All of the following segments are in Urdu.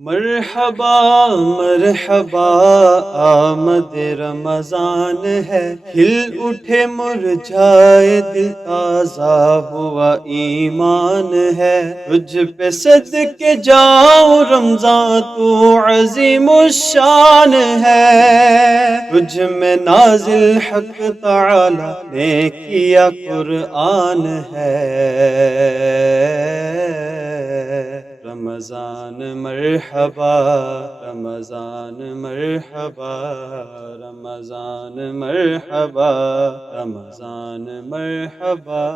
مرحبا مرحبا آمد رمضان ہے، کھل اٹھے مرجھائے دل، تازہ ہوا ایمان ہے۔ تجھ پہ صدقے جاؤں رمضان، تو عظیم الشان ہے۔ تجھ میں نازل حق تعالی نے کیا قرآن ہے۔ رمضان مرحبا رمضان مرحبا رمضان مرحبا رمضان مرحبا۔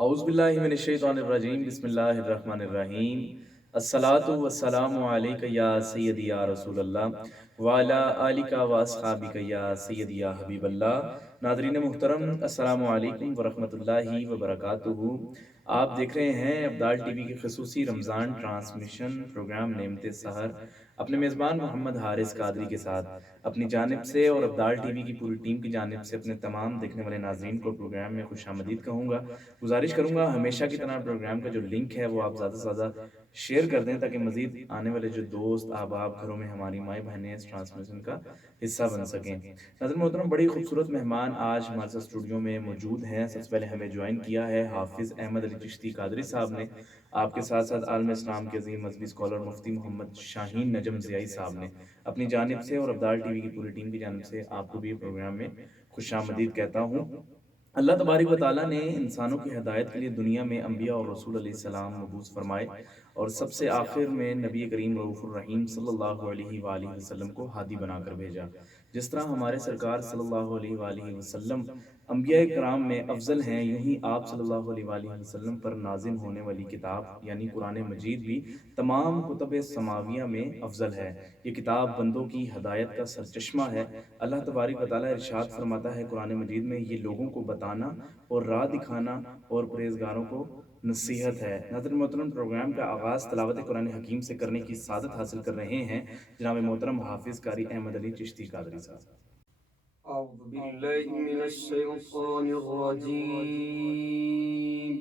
اعوذ باللہ من الشیطان الرجیم، بسم اللہ الرحمن الرحیم۔ الصلاۃ والسلام علیک یا سیدی یا رسول اللہ وعلی آلک و اصحابک یا سیدی یا حبیب اللہ۔ ناظرین محترم، السلام علیکم ورحمۃ اللہ وبرکاتہ۔ آپ دیکھ رہے ہیں ابدال ٹی وی کی خصوصی رمضان ٹرانسمیشن پروگرام نعمت سحر، اپنے میزبان محمد حارث قادری کے ساتھ۔ اپنی جانب سے اور ابدال ٹی وی کی پوری ٹیم کی جانب سے اپنے تمام دیکھنے والے ناظرین کو پروگرام میں خوش آمدید کہوں گا۔ گزارش کروں گا ہمیشہ کی طرح پروگرام کا جو لنک ہے وہ آپ زیادہ سے زیادہ شیئر کر دیں، تاکہ مزید آنے والے جو دوست احباب گھروں میں ہماری مائیں بہنیں اس ٹرانسمیشن کا حصہ بن سکیں۔ ناظرین محترم، بڑی خوبصورت مہمان آج ہمارے ساتھ اسٹوڈیو میں موجود ہیں۔ سب سے پہلے ہمیں جوائن کیا ہے حافظ احمد علی چشتی قادری صاحب نے، آپ کے ساتھ ساتھ عالم اسلام کے عظیم مذہبی اسکالر مفتی محمد شاہین نجم ضیائی صاحب نے۔ اپنی جانب سے اور ابدال ٹی وی کی پوری ٹیم کی جانب سے آپ کو بھی پروگرام میں خوش آمدید کہتا ہوں۔ اللہ تبارک و تعالیٰ نے انسانوں کی ہدایت کے لیے دنیا میں انبیاء اور رسول علیہ السلام مبعوث فرمائے، اور سب سے آخر میں نبی کریم رؤوف الرحیم صلی اللہ علیہ وآلہ وسلم کو ہادی بنا کر بھیجا۔ جس طرح ہمارے سرکار صلی اللہ علیہ وآلہ وسلم انبیاء کرام میں افضل ہیں، یوں ہی آپ صلی اللہ علیہ وآلہ وسلم پر نازل ہونے والی کتاب یعنی قرآن مجید بھی تمام کتب سماویہ میں افضل ہے۔ یہ کتاب بندوں کی ہدایت کا سرچشمہ ہے۔ اللہ تبارک و تعالیٰ ارشاد فرماتا ہے قرآن مجید میں، یہ لوگوں کو بتانا اور راہ دکھانا اور پرہیزگاروں کو نصیحت ہے۔ ناظرین محترم، پروگرام کا آغاز تلاوت قرآن حکیم سے کرنے کی سعادت حاصل کر رہے ہیں جناب محترم حافظ قاری احمد علی چشتی قادری صاحب۔ أعوذ بالله من الشيطان الرجيم،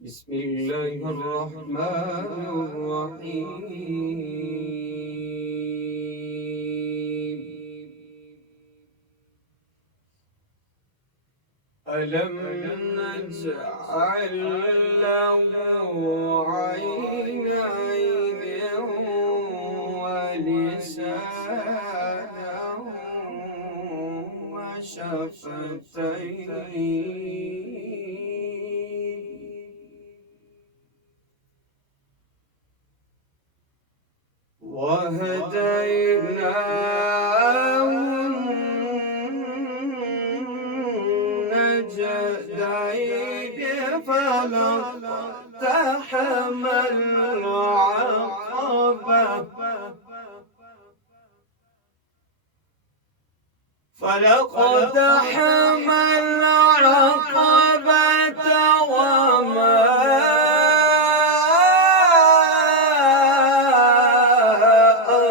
بسم الله الرحمن الرحيم۔ ألم نجعل له عينين ولسانا وشفتين وهديناه النجدين، فلاقتحم العقبة وما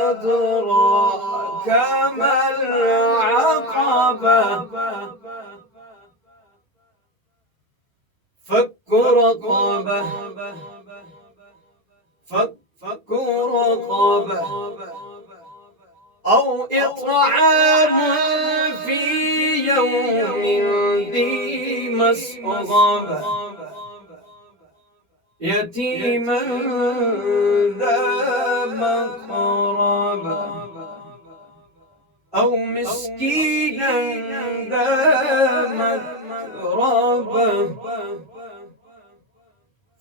أدراك ما العقبة، فك رقبة فك رقبة أو إطعام في يوم ذي مسغبة، يتيما ذا مقربة أو مسكينا ذا متربة،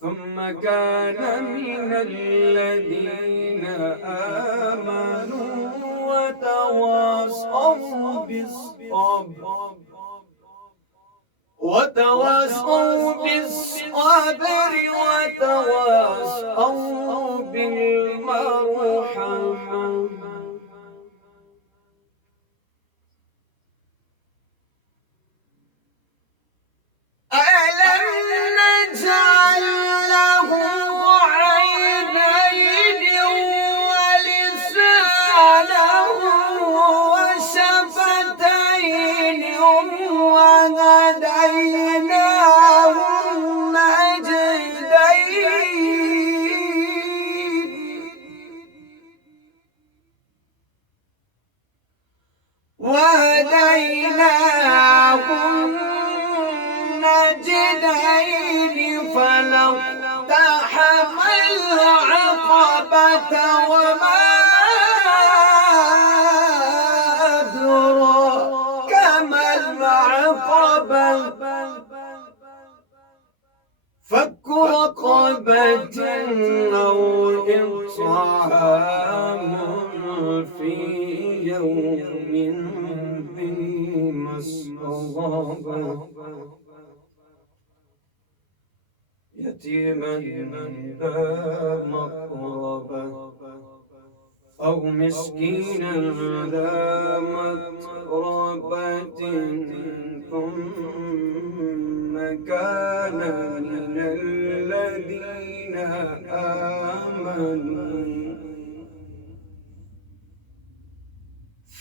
ثم كان من الذين آمنوا وتواصوا بالصبر وتواصوا بالمرحمة۔ ألم نجعل له عينين ولسانا وشفتين وهديناه الساجدين فلاقتحم العقبة وما أدراك ما العقبة فك رقبة أو إطعام في يوم ذي مسغبة يتيما ذا مقربة أو مسكينا ذا متربة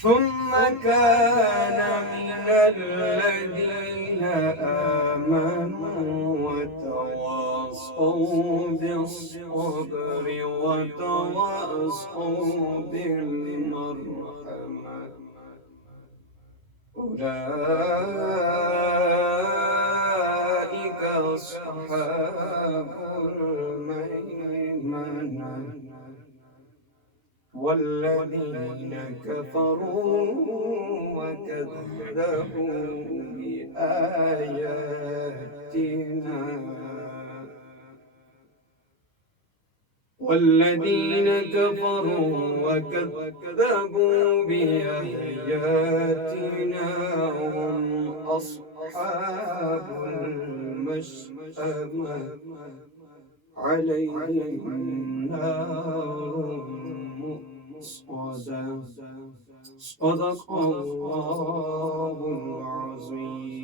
ثم كان من الذين آمنوا وتواصوا بالصبر وتواصوا بالمرحمة أولئك أصحاب الميمنة والذين كفروا وكذبوا بآياتنا والذين كفروا وكذبوا بآياتنا هم أصحاب المشأمة عليهم نار مؤصدة صدق الله العظيم.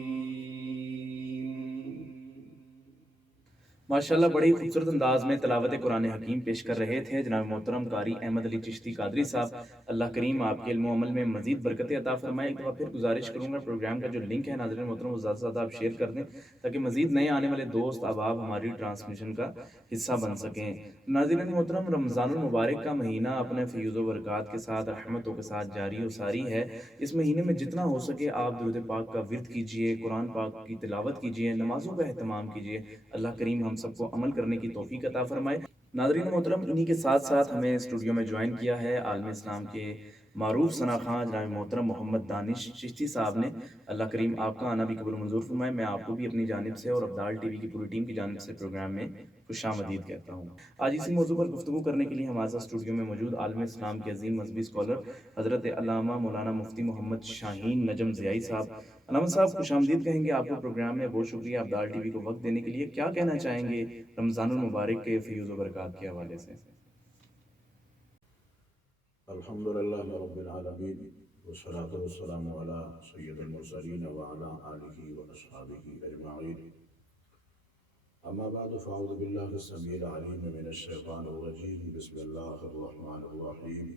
ماشاءاللہ بڑی خوبصورت انداز میں تلاوت قرآن حکیم پیش کر رہے تھے جناب محترم قاری احمد علی چشتی قادری صاحب. اللہ کریم آپ کے علم و عمل میں مزید برکتیں عطا فرمائے. ایک دفعہ پھر گزارش کروں گا پروگرام کا جو لنک ہے ناظرین محترم وہ زیادہ سے زیادہ آپ شیئر کر دیں تاکہ مزید نئے آنے والے دوست احباب ہماری ٹرانسمیشن کا حصہ بن سکیں. ناظرین محترم رمضان المبارک کا مہینہ اپنے فیوز و برکات کے ساتھ رحمتوں کے ساتھ جاری و ساری ہے. اس مہینے میں جتنا ہو سکے آپ درود پاک کا ورد کیجئے, قرآن پاک کی تلاوت کیجئے, نمازوں کا اہتمام کیجئے. اللہ کریم ہم سب کو عمل کرنے کی توفیق عطا فرمائے. ناظرین محترم انہی کے ساتھ ساتھ ہمیں اسٹوڈیو میں جوائن کیا ہے عالم اسلام کے معروف ثنا خواں جناب محترم محمد دانش چشتی صاحب نے. اللہ کریم آپ کا آنا بھی قبول منظور فرمائے. میں آپ کو بھی اپنی جانب سے اور ابدال ٹی وی کی پوری ٹیم کی جانب سے پروگرام میں خوش آمدید کہتا ہوں. آج اسی موضوع پر گفتگو کرنے کے لیے ہمارے اسٹوڈیو میں موجود عالم اسلام کے عظیم مذہبی اسکالر حضرت علامہ مولانا مفتی محمد شاہین نجم ضیائی صاحب. علامہ صاحب خوش آمدید کہیں گے آپ کو پروگرام میں. بہت شکریہ ابدال ٹی وی کو وقت دینے کے لیے. کیا کہنا چاہیں گے رمضان المبارک کے فیوز و برکات کے حوالے سے؟ الحمدللہ رب العالمین والصلاة والسلام علی سید المرسلین وعلی آلہ واصحابہ اجمعین. اما بعد فاعوذ باللہ السمیع العلیم من الشیطان الرجیم. بسم اللہ الرحمن الرحیم.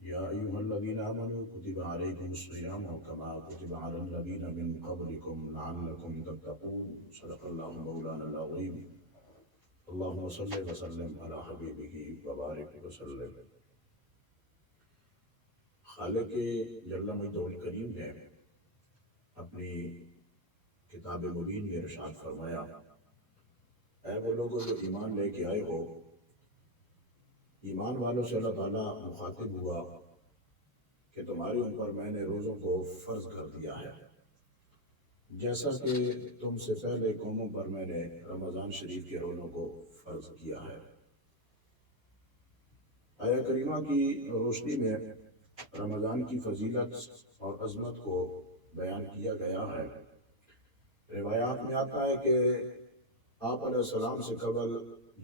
یا ایہا الذین آمنوا کتب علیکم الصیام کما کتب علی الذین من قبلکم لعلکم تتقون. صدق اللہ مولانا العظیم. اللہم صل وسلم علی حبیبہ وبارک وسلم. خالق جل مجدہ الکریم نے اپنی کتاب مبین میں ارشاد فرمایا, اے وہ لوگوں جو ایمان لے کے آئے ہو, ایمان والوں سے اللہ تعالیٰ مخاطب ہوا کہ تمہارے اوپر میں نے روزوں کو فرض کر دیا ہے جیسا کہ تم سے پہلے قوموں پر میں نے رمضان شریف کے روزوں کو فرض کیا ہے. آیہ کریمہ کی روشنی میں رمضان کی فضیلت اور عظمت کو بیان کیا گیا ہے. روایات میں آتا ہے کہ آپ علیہ السلام سے قبل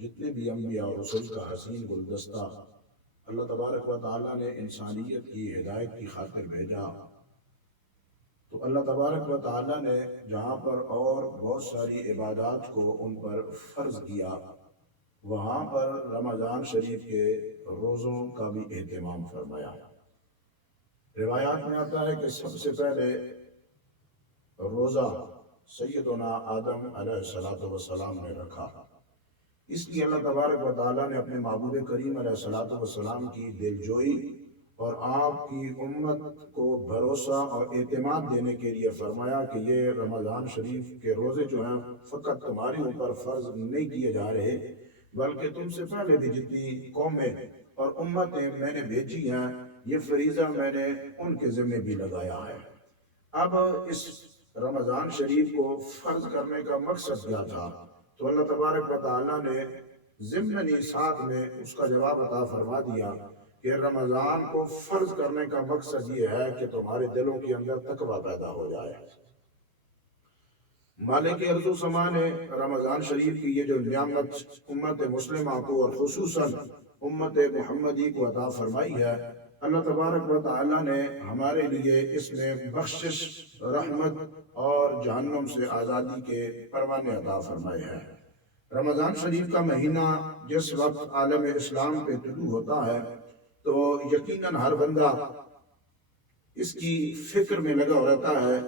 جتنے بھی انبیاء اور رسول کا حسین گلدستہ اللہ تبارک و تعالیٰ نے انسانیت کی ہدایت کی خاطر بھیجا, تو اللہ تبارک و تعالیٰ نے جہاں پر اور بہت ساری عبادات کو ان پر فرض کیا, وہاں پر رمضان شریف کے روزوں کا بھی اہتمام فرمایا. روایات میں آتا ہے کہ سب سے پہلے روزہ سیدنا آدم علیہ السلام نے رکھا. اس لیے اللہ تبارک و تعالیٰ نے اپنے محبوب کریم علیہ السلام کی دلجوئی اور آپ کی امت کو بھروسہ اور اعتماد دینے کے لیے فرمایا کہ یہ رمضان شریف کے روزے جو ہیں فقط تمہاری اوپر فرض نہیں کیے جا رہے، بلکہ تم سے پہلے بھی جتنی قومیں اور امتیں میں نے بھیجی ہیں یہ فریضہ میں نے ان کے ذمہ بھی لگایا ہے۔ اب اس رمضان شریف کو فرض کرنے کا مقصد کیا تھا؟ تو اللہ تبارک و تعالیٰ نے ضمنی ساتھ میں اس کا جواب عطا فرما دیا کہ رمضان کو فرض کرنے کا مقصد یہ ہے کہ تمہارے دلوں کے اندر تقویٰ پیدا ہو جائے۔ مالک ارض و سما نے رمضان شریف کی یہ جو نعمت امت مسلمہ کو اور خصوصاً امت محمدی کو عطا فرمائی ہے، اللہ تبارک و تعالیٰ نے ہمارے لیے اس میں بخشش، رحمت اور جہنم سے آزادی کے پروانے عطا فرمائے ہیں۔ رمضان شریف کا مہینہ جس وقت عالم اسلام پہ طلوع ہوتا ہے تو یقیناً ہر بندہ اس کی فکر میں لگا رہتا ہے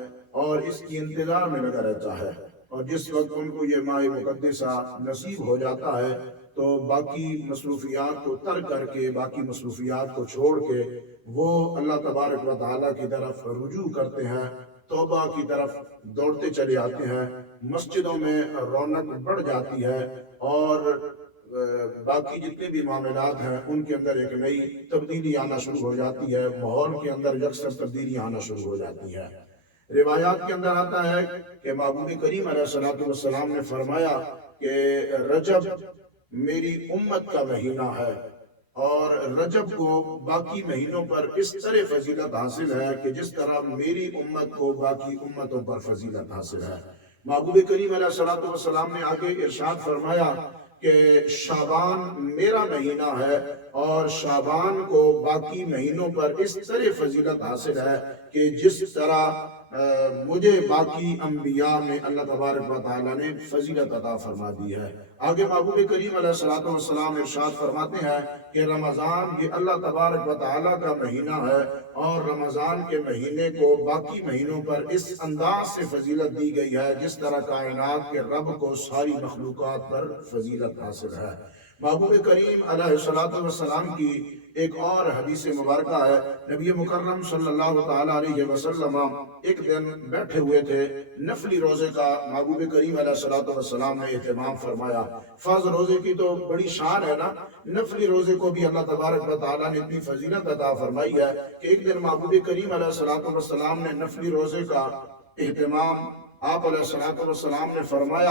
اور اس کی انتظار میں لگا رہتا ہے، اور جس وقت ان کو یہ ماہ مقدسہ نصیب ہو جاتا ہے تو باقی مصروفیات کو ترک کر کے، باقی مصروفیات کو چھوڑ کے وہ اللہ تبارک و تعالیٰ کی طرف رجوع کرتے ہیں، توبہ کی طرف دوڑتے چلے آتے ہیں، مسجدوں میں رونق بڑھ جاتی ہے اور باقی جتنے بھی معاملات ہیں ان کے اندر ایک نئی تبدیلی آنا شروع ہو جاتی ہے، ماحول کے اندر یکسر تبدیلی آنا شروع ہو جاتی ہے۔ روایات کے اندر آتا ہے کہ محبوب کریم علیہ السلام نے فرمایا کہ رجب میری امت کا مہینہ ہے، اور رجب کو باقی مہینوں پر اس طرح فضیلت حاصل ہے کہ جس طرح میری امت کو باقی امتوں پر فضیلت حاصل ہے۔ محبوب کریم علیہ السلام نے آگے ارشاد فرمایا کہ شعبان میرا مہینہ ہے، اور شعبان کو باقی مہینوں پر اس طرح فضیلت حاصل ہے کہ جس طرح مجھے باقی انبیاء میں اللہ تبارک و تعالیٰ نے فضیلت عطا فرما دی ہے۔ آگے محبوب کریم علیہ السلام ارشاد فرماتے ہیں کہ رمضان یہ اللہ تبارک و تعالیٰ کا مہینہ ہے، اور رمضان کے مہینے کو باقی مہینوں پر اس انداز سے فضیلت دی گئی ہے جس طرح کائنات کے رب کو ساری مخلوقات پر فضیلت حاصل ہے۔ محبوب کریم علیہ السلام کی ایک اور حدیث مبارکہ ہے، نبی مکرم صلی اللہ تعالیٰ علیہ وسلم ایک دن بیٹھے ہوئے تھے، نفلی روزے کا محبوب کریم علیہ السلام نے اہتمام فرمایا۔ فرض روزے کی تو بڑی شان ہے نا، نفلی روزے کو بھی اللہ تبارک و تعالیٰ نے اتنی فضیلت عطا فرمائی ہے کہ ایک دن محبوب کریم علیہ السلام نے نفلی روزے کا اہتمام آپ علیہ السلام نے فرمایا،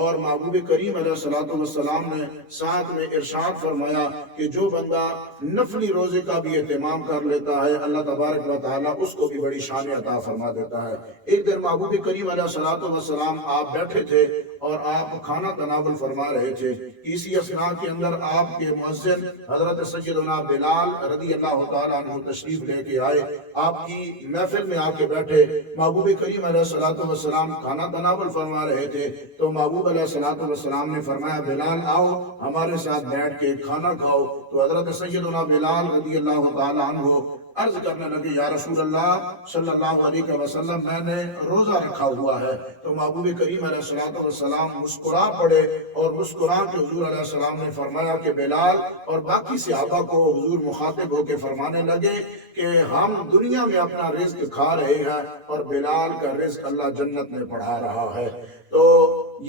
اور محبوب کریم علیہ السلام نے ساتھ میں ارشاد فرمایا کہ جو بندہ نفلی روزے کا بھی اہتمام کر لیتا ہے اللہ تبارک و تعالیٰ اس کو بھی بڑی شان عطا فرما دیتا ہے۔ ایک دن محبوب کریم علیہ السلام آپ بیٹھے تھے اور آپ کھانا تناول فرما رہے تھے، اسی اثناء کے اندر آپ کے مؤذن حضرت سیدنا بلال رضی اللہ تعالیٰ عنہ تشریف لے کے آئے، آپ کی محفل میں آ کے بیٹھے۔ محبوب کریم علیہ السلام کھانا تناول فرما رہے تھے تو محبوب علیہ السلام نے فرمایا بلال آؤ ہمارے ساتھ بیٹھ کے کھانا کھاؤ۔ تو حضرت سیدنا بلال رضی اللہ تعالیٰ عنہ عرض کرنے لگے یا رسول اللہ صلی اللہ علیہ وسلم میں نے روزہ رکھا ہوا ہے۔ تو محبوب کریم علیہ السلام مسکرا پڑے اور مسکرا کے حضور علیہ السلام نے فرمایا کہ بلال اور باقی صحابہ کو حضور مخاطب ہو کے فرمانے لگے کہ ہم دنیا میں اپنا رزق کھا رہے ہیں اور بلال کا رزق اللہ جنت میں بڑھا رہا ہے۔ تو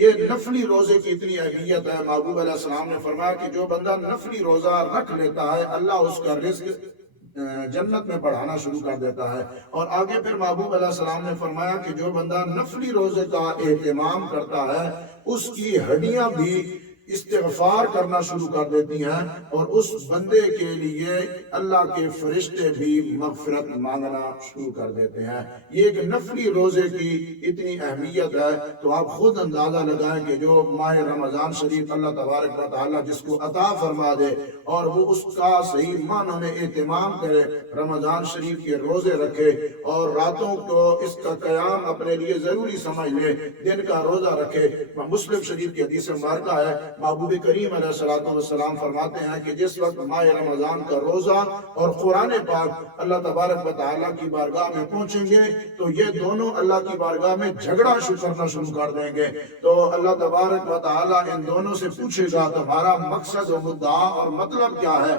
یہ نفلی روزے کی اتنی اہمیت ہے۔ محبوب علیہ السلام نے فرمایا کہ جو بندہ نفلی روزہ رکھ لیتا ہے اللہ اس کا رزق جنت میں بڑھانا شروع کر دیتا ہے۔ اور آگے پھر محبوب علیہ السلام نے فرمایا کہ جو بندہ نفلی روزے کا اہتمام کرتا ہے اس کی ہڈیاں بھی استغفار کرنا شروع کر دیتی ہیں، اور اس بندے کے لیے اللہ کے فرشتے بھی مغفرت مانگنا شروع کر دیتے ہیں۔ یہ ایک نفلی روزے کی اتنی اہمیت ہے تو آپ خود اندازہ لگائیں کہ جو ماہ رمضان شریف اللہ تبارک و تعالیٰ جس کو عطا فرما دے اور وہ اس کا صحیح معنوں میں اہتمام کرے، رمضان شریف کے روزے رکھے اور راتوں کو اس کا قیام اپنے لیے ضروری سمجھ لے، دن کا روزہ رکھے۔ مسلم شریف کی حدیث مبارکہ ہے، محبوب کریم علیہ السلام فرماتے ہیں کہ جس وقت ماہ رمضان کا روزہ اور قرآن پاک اللہ تبارک و تعالیٰ کی بارگاہ میں پہنچیں گے تو یہ دونوں اللہ کی بارگاہ میں جھگڑا کرنا شروع کر دیں گے، تو اللہ تبارک و تعالیٰ ان دونوں سے پوچھے گا تمہارا مقصد و مدعا اور مطلب کیا ہے؟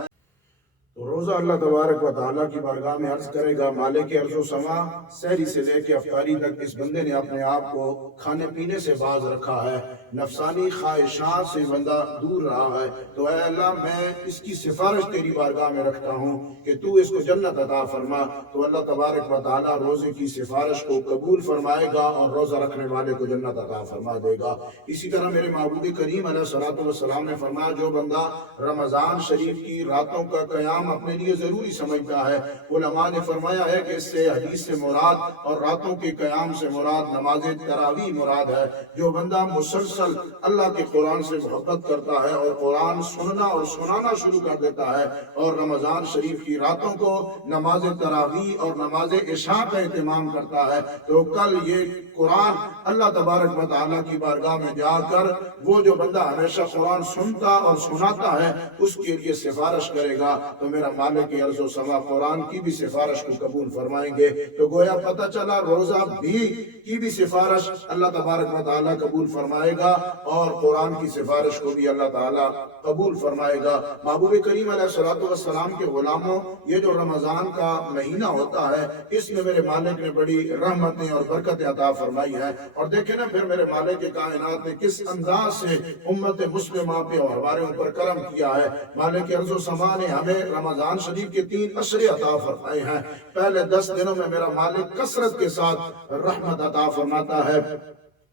تو روزہ اللہ تبارک و تعالیٰ کی بارگاہ میں عرض کرے گا مالک ارض و سما سحری سے لے کے افطاری تک اس بندے نے اپنے آپ کو کھانے پینے سے باز رکھا ہے، نفسانی خواہشات سے بندہ دور رہا ہے، تو اے اللہ میں اس کی سفارش تیری بارگاہ میں رکھتا ہوں کہ تو اس کو جنت عطا فرما۔ تو اللہ تبارک و تعالیٰ روزے کی سفارش کو قبول فرمائے گا اور روزہ رکھنے والے کو جنت عطا فرما دے گا۔ اسی طرح میرے محبوب کریم علیہ السلام نے فرمایا جو بندہ رمضان شریف کی راتوں کا قیام اپنے لیے ضروری سمجھتا ہے، علماء نے فرمایا ہے کہ اس سے حدیث سے مراد اور راتوں کے قیام سے مراد نماز تراویح مراد ہے۔ جو بندہ مسلسل اللہ کے قرآن سے محبت کرتا ہے اور قرآن سننا اور سنانا شروع کر دیتا ہے اور رمضان شریف کی راتوں کو نماز تراویح اور نماز عشاء کا اہتمام کرتا ہے، تو کل یہ قرآن اللہ تبارک و تعالیٰ کی بارگاہ میں جا کر وہ جو بندہ ہمیشہ قرآن سنتا اور سناتا ہے اس کے لیے سفارش کرے گا، تو میرا مالک ارض و سما قرآن کی بھی سفارش کو قبول فرمائیں گے۔ تو گویا پتہ چلا روزہ بھی کی بھی سفارش اللہ تبارک و تعالیٰ قبول فرمائے گا اور قرآن کی سفارش کو بھی اللہ تعالیٰ قبول فرمائے گا۔ محبوب کریم علیہ السلام کے غلاموں، یہ جو رمضان کا مہینہ ہوتا ہے اس میں میرے مالک نے بڑی رحمتیں اور برکتیں عطا فرمائی ہیں، اور دیکھیں نا پھر میرے مالک کائنات نے کس انداز سے امت مسلمہ پہ اور ہمارے اوپر کرم کیا ہے۔ مالک ارض و سما نے ہمیں رمضان شریف کے 3 عشرے عطا فرمائے ہیں۔ پہلے 10 دنوں میں میرا مالک کثرت کے ساتھ رحمت عطا فرماتا ہے،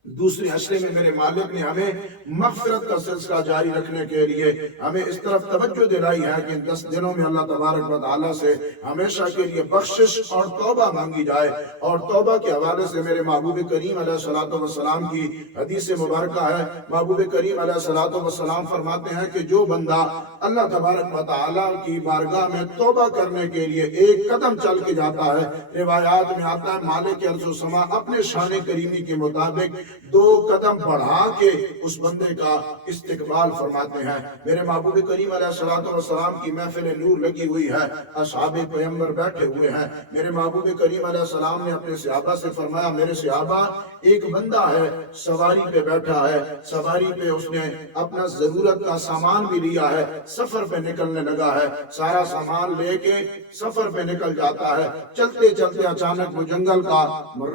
دوسرے عشرے میں میرے مالک نے ہمیں مغفرت کا سلسلہ جاری رکھنے کے لیے ہمیں اس طرف توجہ دلائی ہے کہ 10 دنوں میں اللہ تبارک و تعالیٰ سے ہمیشہ کے لیے بخشش اور توبہ مانگی جائے۔ اور توبہ کے حوالے سے میرے محبوب کریم علیہ السلام کی حدیث مبارکہ ہے، محبوب کریم علیہ السلام فرماتے ہیں کہ جو بندہ اللہ تبارک و تعالیٰ کی بارگاہ میں توبہ کرنے کے لیے ایک قدم چل کے جاتا ہے، روایات میں آتا ہے مالک ارض و سما اپنے شان کریمی کے مطابق 2 قدم بڑھا کے اس بندے کا استقبال فرماتے ہیں۔ میرے محبوب کریم علیہ السلام کی محفل نور لگی ہوئی ہے، اصحاب پیغمبر بیٹھے ہوئے ہیں۔ میرے محبوب کریم علیہ السلام نے اپنے صحابہ سے فرمایا میرے صحابہ ایک بندہ ہے سواری پہ بیٹھا ہے، سواری پہ اس نے اپنا ضرورت کا سامان بھی لیا ہے، سفر پہ نکلنے لگا ہے، سارا سامان لے کے سفر پہ نکل جاتا ہے، چلتے چلتے اچانک وہ جنگل کا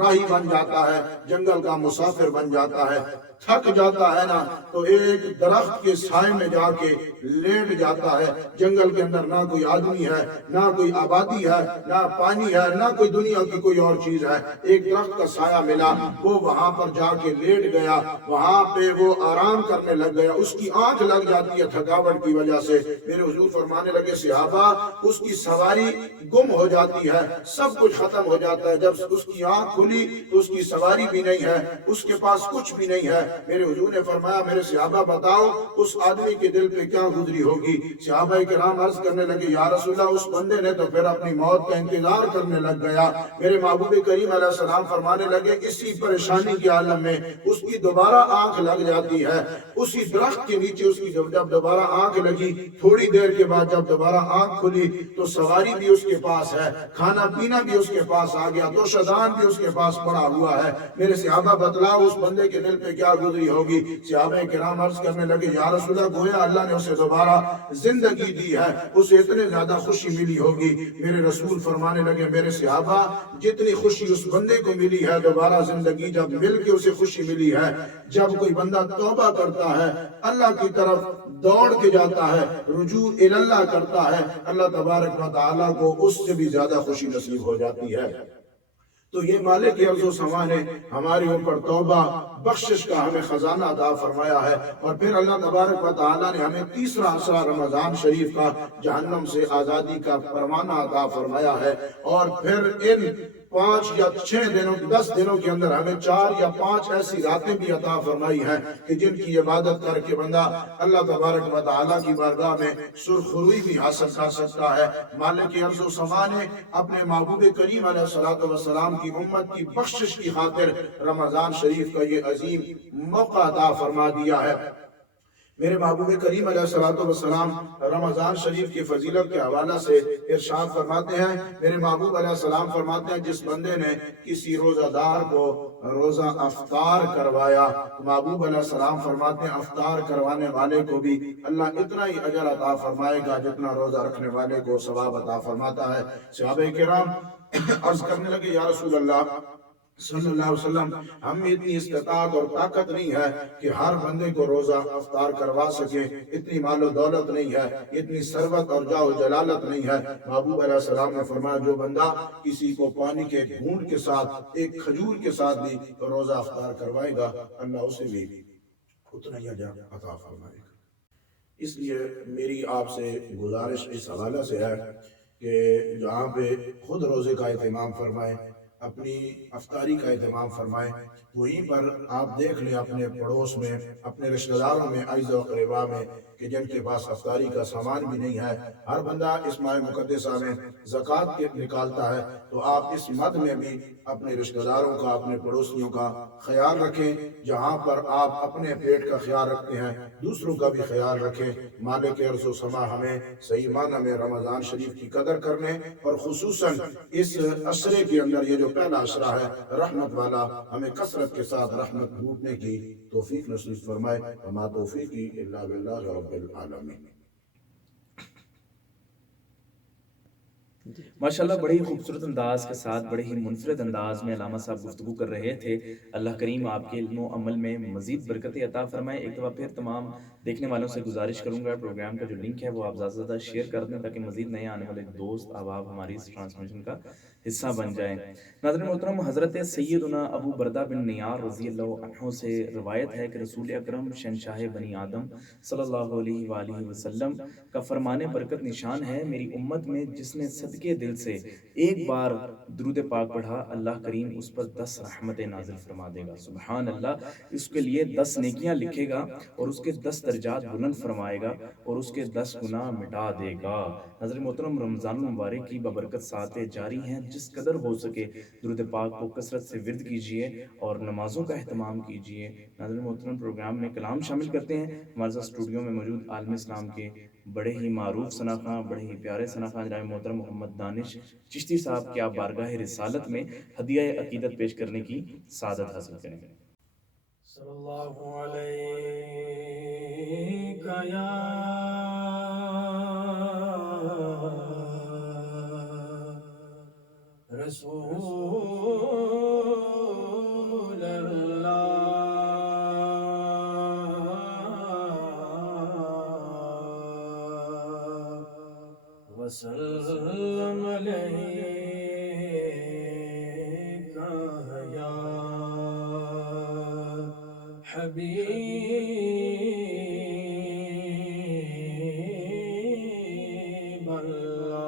راہی بن جاتا ہے، جنگل کا مسافر بن جاتا ہے، تھک جاتا ہے نا تو ایک درخت کے سائے میں جا کے لیٹ جاتا ہے۔ جنگل کے اندر نہ کوئی آدمی ہے، نہ کوئی آبادی ہے، نہ پانی ہے، نہ کوئی دنیا کی کوئی اور چیز ہے، ایک درخت کا سایہ ملا، وہ وہاں پر جا کے لیٹ گیا، وہاں پہ وہ آرام کرنے لگ گیا، اس کی آنکھ لگ جاتی ہے تھکاوٹ کی وجہ سے۔ میرے حضور فرمانے لگے صحابہ اس کی سواری گم ہو جاتی ہے، سب کچھ ختم ہو جاتا ہے، جب اس کی آنکھ کھلی تو اس کی سواری بھی نہیں ہے، اس کے پاس کچھ بھی نہیں ہے۔ میرے حضور نے فرمایا میرے صحابہ بتاؤ اس آدمی کے دل پہ کیا گزری ہوگی؟ صحابہ کرام عرض کرنے لگے یا رسول اللہ اس بندے نے تو پھر اپنی موت کا انتظار کرنے لگ گیا۔ میرے محبوب کریم علیہ السلام فرمانے لگے اسی پریشانی کے عالم میں اس کی دوبارہ آنکھ لگ جاتی ہے، اسی درخت کے نیچے اس کی جب دوبارہ آنکھ لگی، تھوڑی دیر کے بعد جب دوبارہ آنکھ کھلی تو سواری بھی اس کے پاس ہے، کھانا پینا بھی اس کے پاس آ گیا، تو شدان بھی اس کے پاس پڑا ہوا ہے۔ میرے صحابہ بتلاؤ اس بندے کے دل پہ کیا گزری ہوگی؟ صحابہ کرام عرض کرنے لگے یا رسول اللہ گویا اللہ نے اسے دوبارہ زندگی دی ہے، اسے اتنے زیادہ خوشی ملی ہوگی۔ میرے رسول فرمانے لگے میرے صحابہ جتنی خوشی اس بندے کو ملی ہے دوبارہ زندگی جب مل کے اسے خوشی ملی ہے، جب کوئی بندہ توبہ کرتا ہے، اللہ کی طرف دوڑ کے جاتا ہے، رجوع اللہ کرتا ہے، اللہ تبارک و تعالیٰ کو اس سے بھی زیادہ خوشی نصیب ہو جاتی ہے۔ تو یہ مالک ارض و سما نے ہمارے اوپر توبہ بخشش کا ہمیں خزانہ عطا فرمایا ہے، اور پھر اللہ تبارک و تعالیٰ نے ہمیں تیسرا عشرہ رمضان شریف کا جہنم سے آزادی کا فرمانہ عطا فرمایا ہے، اور پھر ان 5 یا 6 دنوں 10 دنوں کے اندر ہمیں 4 یا 5 ایسی راتیں بھی عطا فرمائی ہیں کہ جن کی عبادت کر کے بندہ اللہ تبارک و تعالیٰ کی بارگاہ میں سرخروئی بھی حاصل کر سکتا ہے۔ مالک ارض و سما نے اپنے محبوب کریم علیہ السلام کی امت کی بخشش کی خاطر رمضان شریف کا یہ عظیم موقع عطا فرما دیا ہے۔ میرے محبوب کریم علیہ الصلوۃ والسلام رمضان شریف کی فضیلت کے حوالہ سے ارشاد فرماتے ہیں، میرے محبوب علیہ السلام فرماتے ہیں جس بندے نے کسی روزہ دار کو روزہ افطار کروایا، محبوب علیہ السلام فرماتے ہیں افطار کروانے والے کو بھی اللہ اتنا ہی اجر عطا فرمائے گا جتنا روزہ رکھنے والے کو ثواب عطا فرماتا ہے۔ صحابہ کرام عرض کرنے لگے یا رسول اللہ صلی اللہ علیہ وسلم، ہم میں اتنی استطاعت اور طاقت نہیں ہے کہ ہر بندے کو روزہ افطار کروا سکے، اتنی مال و دولت نہیں ہے، اتنی ثروت اور جاہ و جلالت نہیں ہے۔ محبوب علیہ السلام نے فرمایا جو بندہ کسی کو پانی کے گھونٹ کے ساتھ ایک کھجور کے ساتھ بھی روزہ افطار کروائے گا، اللہ اسے بھی اتنا ہی اجر عطا فرمائے گا۔ اس لیے میری آپ سے گزارش اس حوالے سے ہے کہ جہاں پہ خود روزے کا اہتمام فرمائیں، اپنی افطاری کا اہتمام فرمائیں، وہیں پر آپ دیکھ لیں اپنے پڑوس میں، اپنے رشتہ داروں میں، عزیز و اقربا میں کہ جن کے پاس افطاری کا سامان بھی نہیں ہے۔ ہر بندہ اس ماہ مقدسہ میں زکوٰۃ نکالتا ہے، تو آپ اس مد میں بھی اپنے رشتہ داروں کا، اپنے پڑوسیوں کا خیال رکھیں۔ جہاں پر آپ اپنے پیٹ کا خیال رکھتے ہیں، دوسروں کا بھی خیال رکھیں۔ مالک ارض و سما ہمیں صحیح معنی میں رمضان شریف کی قدر کرنے اور خصوصاً اس عشرے کے اندر، یہ جو پہلا عشرہ ہے رحمت والا، ہمیں کثرت کے ساتھ رحمت لوٹنے کی توفیق نصیب فرمائے۔ وما توفیقی الا باللہ رب العالمین۔ ماشاءاللہ بڑے ہی خوبصورت انداز کے ساتھ، بڑے ہی منفرد انداز میں علامہ صاحب گفتگو کر رہے تھے۔ اللہ کریم آپ کے علم و عمل میں مزید برکت عطا فرمائے۔ ایک دفعہ پھر تمام دیکھنے والوں سے گزارش کروں گا پروگرام کا جو لنک ہے وہ آپ زیادہ سے زیادہ شیئر کر دیں تاکہ مزید نئے آنے والے دوست احباب ہماری اس ٹرانسمیشن کا حصہ بن جائیں۔ ناظرین محترم، حضرت سیدنا ابو بردہ بن نیار رضی اللہ عنہ سے روایت ہے کہ رسول اکرم شہنشاہ بنی آدم صلی اللہ علیہ وآلہ وسلم کا فرمان برکت نشان ہے، میری امت میں جس نے صدقے دل سے ایک بار درود پاک پڑھا، اللہ کریم اس پر 10 رحمتیں نازل فرما دے گا۔ سبحان اللہ، اس کے لیے 10 نیکیاں لکھے گا اور اس کے 10 درجات بلند فرمائے گا اور اس کے 10 گناہ مٹا دے گا۔ حضرت محترم، رمضان المبارک کی ببرکت ساعتیں جاری ہیں، جس قدر ہو سکے درود پاک کو کثرت سے ورد کیجئے اور نمازوں کا اہتمام کیجئے۔ حضرت محترم، پروگرام میں کلام شامل کرتے ہیں۔ ہمارے ساتھ اسٹوڈیو میں موجود عالم اسلام کے بڑے ہی معروف شناخواں، بڑے ہی پیارے شناخواں جناب محترم محمد دانش چشتی صاحب کی آپ بارگاہ رسالت میں ہدیہ عقیدت پیش کرنے کی سعادت حاصل کریں۔ صلی اللہ علیہ یا رسول اللہ وسلم علیک یا حبیب اللہ۔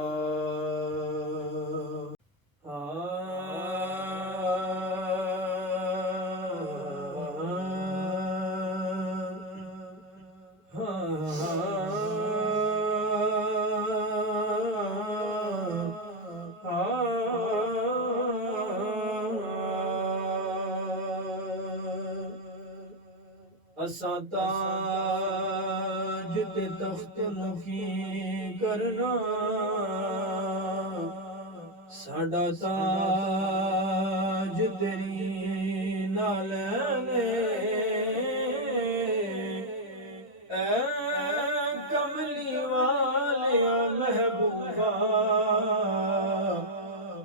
اساں تاج تے تخت نکی کرنا، ساڈا تاج تیری نالین اے کملی والیا محبوبہ،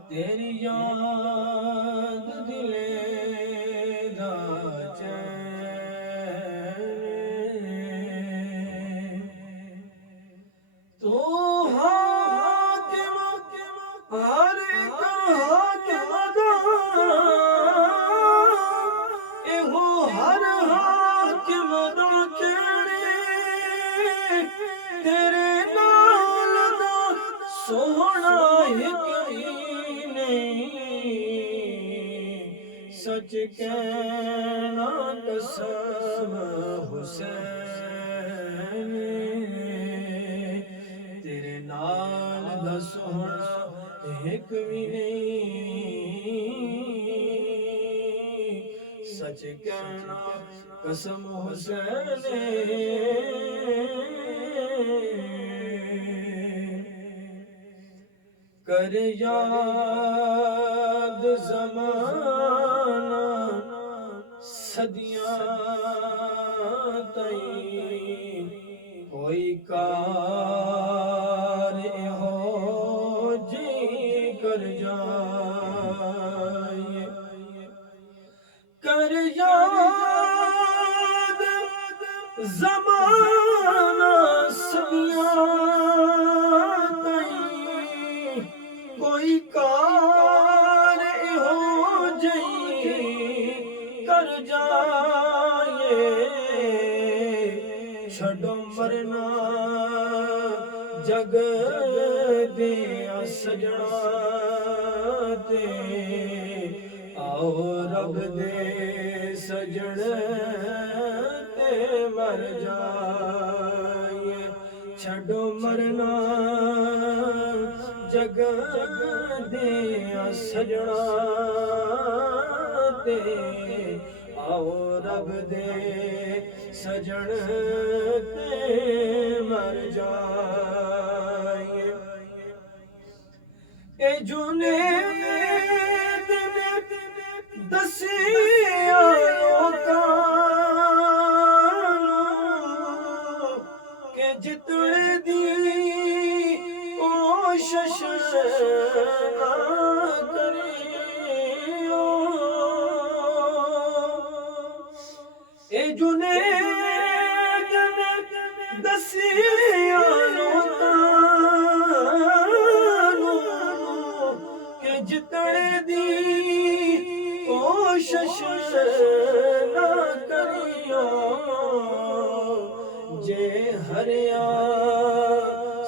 تیری یاد دلے دا تو حاکم ہر ایک حاکم دا، ایہو ہر حاکم دا کھیڑے، تیرے نال دا سونا ہک ہی نہیں، سچ کہنا قسم حسین، تیرے نال دا سونا ایک بھی نہیں، سچ کہنا قسم حسین کر یاد زمانہ صدیاں تئیں کوئی کار ہو جی کر جائے کر یاد زمانہ صدیاں تئیں کوئی کار ہو جی کر جائے چھڑو مرنا جگ دیا سجنا تے آؤ رب دے سجن تے مر جائے چھڑو مرنا جگ دیا سجنا تے آؤ رب دے سجن تے مر جائے اے جنید نے دسیا لوکاں کہ جتنے دی کوشش نہ کریو اے جنید نے دسیا لوکاں کہ جتنے دی کوشش نہ کریو جے ہریا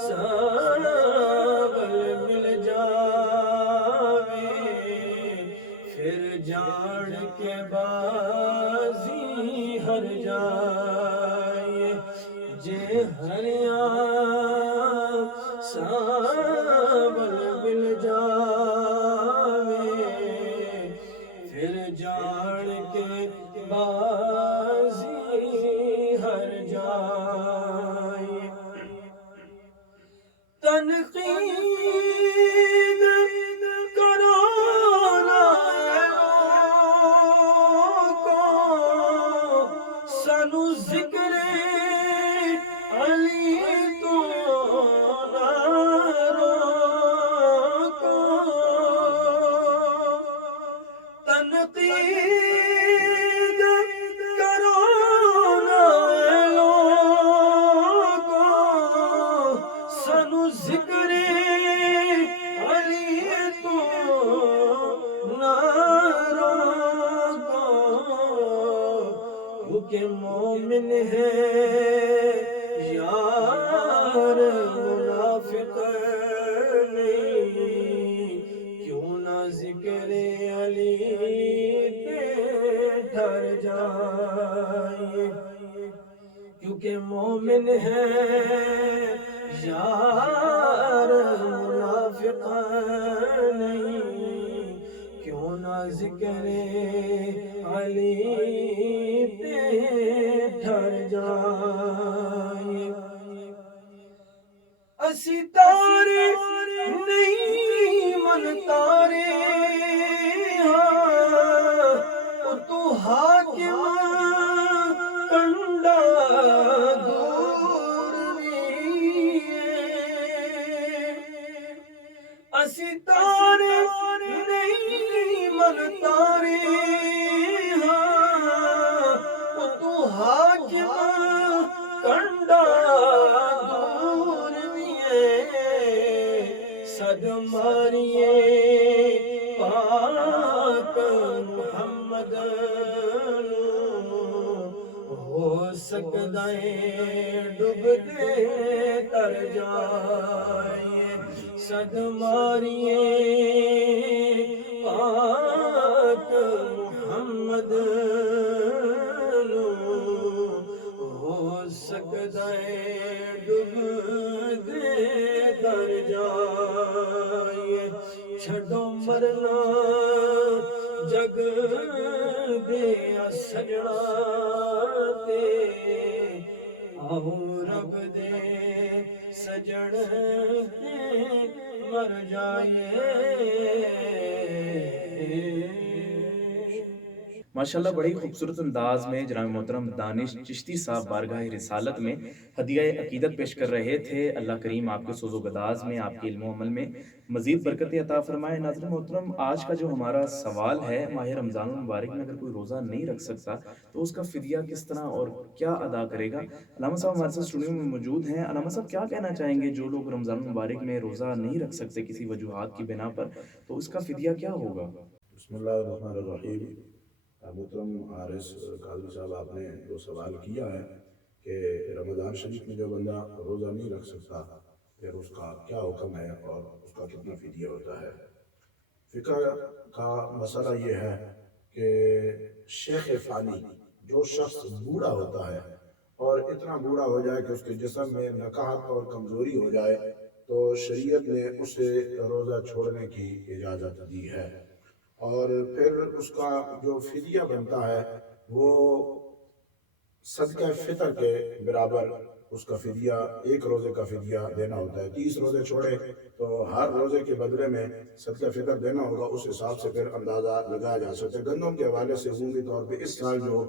ساول مل جاوے پھر جان کے بازی ہر جائے جے ہریا ساول مل جاوے پھر جان کے بازی ہر جائے تنقید کرو نہ لوگو سانو ذکر علی تو نہ روکو تنقید کرو نہ لوگو سانو ذکر علی تو نہ روکو کیونکہ مومن ہے یار منافق نہیں کیوں نہ ذکر علی پہ ٹھہر جائے کیونکہ مومن ہے یار منافق نہیں کیوں نہ ذکر علی پہ ٹھہر جائے اسی تارے نہیں من تارے ہاں تو حاکم کنڈا دور اسی تارے نہیں من تارے ہاں تو حاکم کنڈا دور صد ماریے پاک محمد ہو سکتا ہے ڈوبتے تر جائے صد ماریے پاک محمد ہو سکتا ہے ڈوبتے تر جائے چھڑو مرنا جگ دیا سجنا تے آؤ رب دے سجن تے مر جائے ماشاءاللہ بڑی خوبصورت انداز میں جناب محترم دانش چشتی صاحب بارگاہ رسالت میں ہدیہ عقیدت پیش کر رہے تھے۔ اللہ کریم آپ کے سوز و گداز میں، آپ کے علم و عمل میں مزید برکتیں عطا فرمائے۔ ناظرین محترم، آج کا جو ہمارا سوال ہے، ماہ رمضان المبارک میں اگر کوئی روزہ نہیں رکھ سکتا تو اس کا فدیہ کس طرح اور کیا ادا کرے گا؟ علامہ صاحب ہمارے ساتھ اسٹوڈیو میں موجود ہیں۔ علامہ صاحب کیا کہنا چاہیں گے جو لوگ رمضان المبارک میں روزہ نہیں رکھ سکتے کسی وجوہات کی بنا پر، تو اس کا فدیہ کیا ہوگا؟ بسم اللہ الرحمن الرحیم۔ محترم حارث قاضی صاحب، آپ نے جو سوال کیا ہے کہ رمضان شریف میں جو بندہ روزہ نہیں رکھ سکتا پھر اس کا کیا حکم ہے اور اس کا کتنا فدیہ ہوتا ہے۔ فقہ کا مسئلہ یہ ہے کہ شیخ فانی، جو شخص بوڑھا ہوتا ہے اور اتنا بوڑھا ہو جائے کہ اس کے جسم میں نکاہت اور کمزوری ہو جائے، تو شریعت نے اسے روزہ چھوڑنے کی اجازت دی ہے، اور پھر اس کا جو فدیہ بنتا ہے وہ صدقہ فطر کے برابر اس کا فدیہ، ایک روزے کا فدیہ دینا ہوتا ہے۔ 30 روزے چھوڑے تو ہر روزے کے بدلے میں صدقہ فطر دینا ہوگا، اس حساب سے پھر اندازہ لگایا جا سکتا ہے۔ گندم کے حوالے سے عمومی طور پہ اس سال جو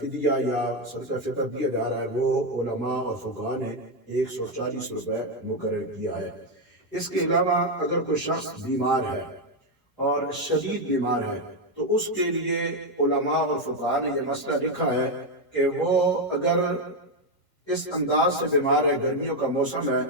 فدیہ یا صدقہ فطر دیا جا رہا ہے وہ علماء اور فقہاء نے 140 روپے مقرر کیا ہے۔ اس کے علاوہ اگر کوئی شخص بیمار ہے اور شدید بیمار ہے تو اس کے لیے علماء اور فقہاء نے یہ مسئلہ لکھا ہے کہ وہ اگر اس انداز سے بیمار ہے، گرمیوں کا موسم ہے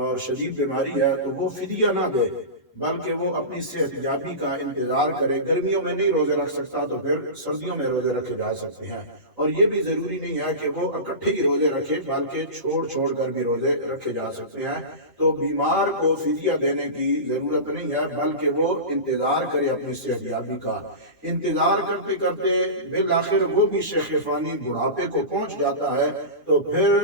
اور شدید بیماری ہے، تو وہ فدیہ نہ دے بلکہ وہ اپنی صحت یابی کا انتظار کرے۔ گرمیوں میں نہیں روزے رکھ سکتا تو پھر سردیوں میں روزے رکھے جا سکتے ہیں، اور یہ بھی ضروری نہیں ہے کہ وہ اکٹھے ہی روزے رکھے بلکہ چھوڑ چھوڑ کر بھی روزے رکھے جا سکتے ہیں۔ تو بیمار کو فدیہ دینے کی ضرورت نہیں ہے بلکہ وہ انتظار کرے اپنی صحت یابی کا۔ انتظار کرتے کرتے بالآخر وہ بھی شیخ فانی بڑھاپے کو پہنچ جاتا ہے تو پھر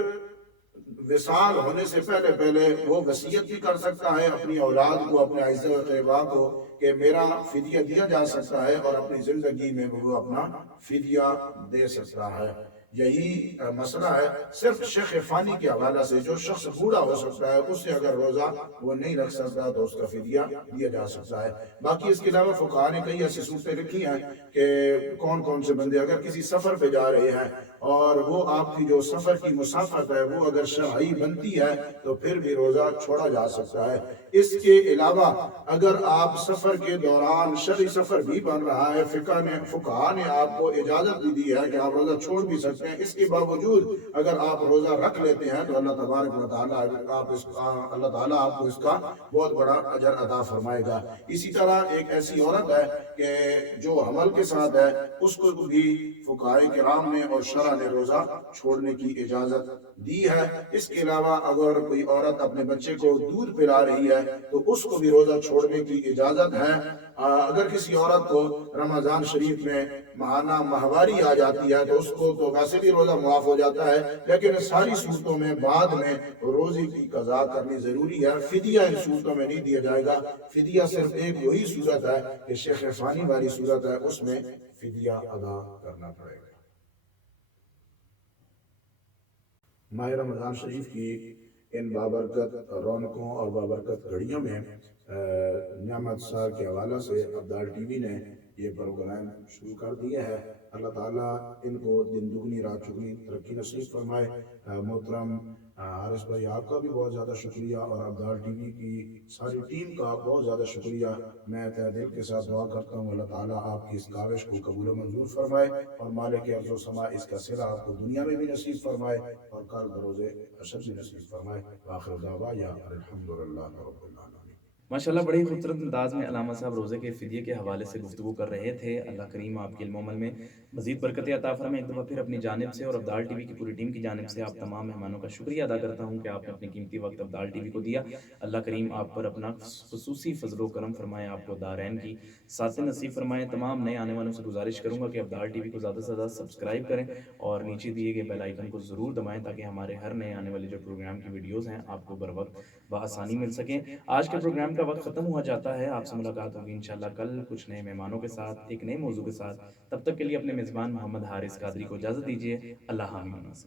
وصال ہونے سے پہلے پہلے وہ وصیت بھی کر سکتا ہے اپنی اولاد کو، اپنے اعزاء و اقرباء کو، کہ میرا فدیہ دیا جا سکتا ہے، اور اپنی زندگی میں وہ اپنا فدیہ دے سکتا ہے۔ یہی مسئلہ ہے صرف شیخ فانی کے حوالہ سے۔ جو شخص بوڑھا ہو سکتا ہے اس سے اگر روزہ وہ نہیں رکھ سکتا تو اس کا فدیہ دیا جا سکتا ہے۔ باقی اس کے علاوہ فقہاء نے کئی ایسی صورتیں لکھی ہیں کہ کون کون سے بندے اگر کسی سفر پہ جا رہے ہیں اور وہ آپ کی جو سفر کی مسافت ہے وہ اگر شرعی بنتی ہے تو پھر بھی روزہ چھوڑا جا سکتا ہے۔ اس کے علاوہ اگر آپ سفر کے دوران شرعی سفر بھی بن رہا ہے، فقہاء نے آپ کو اجازت بھی دی ہے کہ آپ روزہ چھوڑ بھی سکتے ہیں، اس کے باوجود اگر آپ روزہ رکھ لیتے ہیں تو اللہ تبارک و تعالیٰ آپ کو اس کا بہت بڑا اجر عطا فرمائے گا۔ اسی طرح ایک ایسی عورت ہے کہ جو حمل کے ساتھ ہے، اس کو بھی فقہاء کرام نے اور شرع نے روزہ چھوڑنے کی اجازت دی ہے۔ اس کے علاوہ اگر کوئی عورت اپنے بچے کو دودھ پلا رہی ہے تو اس کو بھی روزہ چھوڑنے کی اجازت ہے۔ اگر کسی عورت کو رمضان شریف میں ماہانہ ماہواری آ جاتی ہے تو اس کو تو ویسے بھی روزہ معاف ہو جاتا ہے، لیکن ساری صورتوں میں بعد میں روزے کی قضا کرنی ضروری ہے۔ فدیہ ان صورتوں میں نہیں دیا جائے گا۔ فدیہ صرف ایک وہی صورت ہے کہ شیخ فانی والی صورت ہے، اس میں فدیہ ادا کرنا پڑے گا۔ ماہ رمضان شریف کی ان بابرکت رونقوں اور بابرکت گھڑیوں میں نعمت سار کے حوالہ سے ابدال ٹی وی نے یہ پروگرام شروع کر دیا ہے۔ اللہ تعالیٰ ان کو دن دگنی رات چگنی ترقی نصیب فرمائے۔ محترم حارث بھائی، آپ کا بھی بہت زیادہ شکریہ، اور ابدال ٹی وی کی ساری ٹیم کا بہت زیادہ شکریہ۔ میں تہ دل کے ساتھ دعا کرتا ہوں اللہ تعالیٰ آپ کی اس کاوش کو قبول و منظور فرمائے، اور مالک ارض و سما اس کا صلہ آپ کو دنیا میں بھی نصیب فرمائے اور کل بروز حشر بھی نصیب فرمائے۔ وآخر دعوانا الحمدللہ رب العالمین۔ ماشاءاللہ بڑی خوبصورت انداز میں علامہ صاحب روزے کے فدیے کے حوالے سے گفتگو کر رہے تھے۔ اللہ کریم آپ کے علم و عمل میں مزید برکت عطا فرمائے۔ ایک دفعہ پھر اپنی جانب سے اور ابدال ٹی وی کی پوری ٹیم کی جانب سے آپ تمام مہمانوں کا شکریہ ادا کرتا ہوں کہ آپ نے اپنی قیمتی وقت ابدال ٹی وی کو دیا۔ اللہ کریم آپ پر اپنا خصوصی فضل و کرم فرمائے، آپ کو دارین کی ساتھ نصیب فرمائے۔ تمام نئے آنے والوں سے گزارش کروں گا کہ ابدال ٹی وی کو زیادہ سے زیادہ سبسکرائب کریں اور نیچے دیے گئے بیل آئیکن کو ضرور دبائیں تاکہ ہمارے ہر نئے آنے والے جو پروگرام کی ویڈیوز ہیں آپ کو بر وقت بآسانی مل سکیں۔ آج کے پروگرام کا وقت ختم ہوا جاتا ہے. آپ سے ملاقات ہوگی انشاءاللہ کل کچھ نئے مہمانوں کے ساتھ، ایک نئے موضوع کے ساتھ. تب تک کے لیے اپنے میزبان محمد حارث قادری کو اجازت دیجیے. اللہ حافظ.